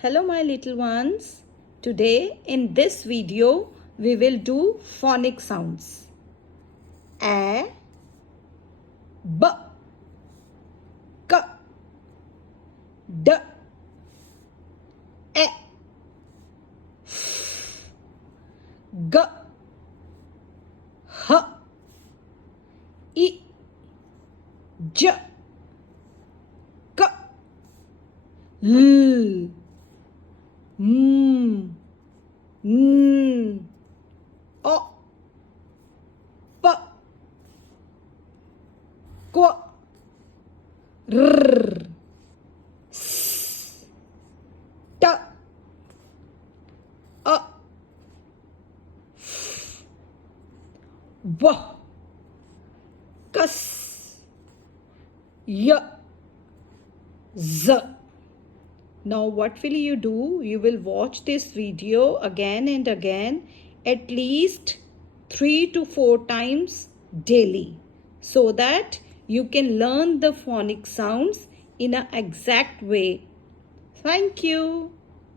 Hello my little ones. Today in this video we will do phonic sounds. A, B, K, D, E, F, G, H, I, J, K, L, M, N, O, P, Q, R, S, T, A, F, W, Kas, Y, Z. Now what will you do? You will watch this video again and again at least 3 to 4 times daily so that you can learn the phonic sounds in an exact way. Thank you.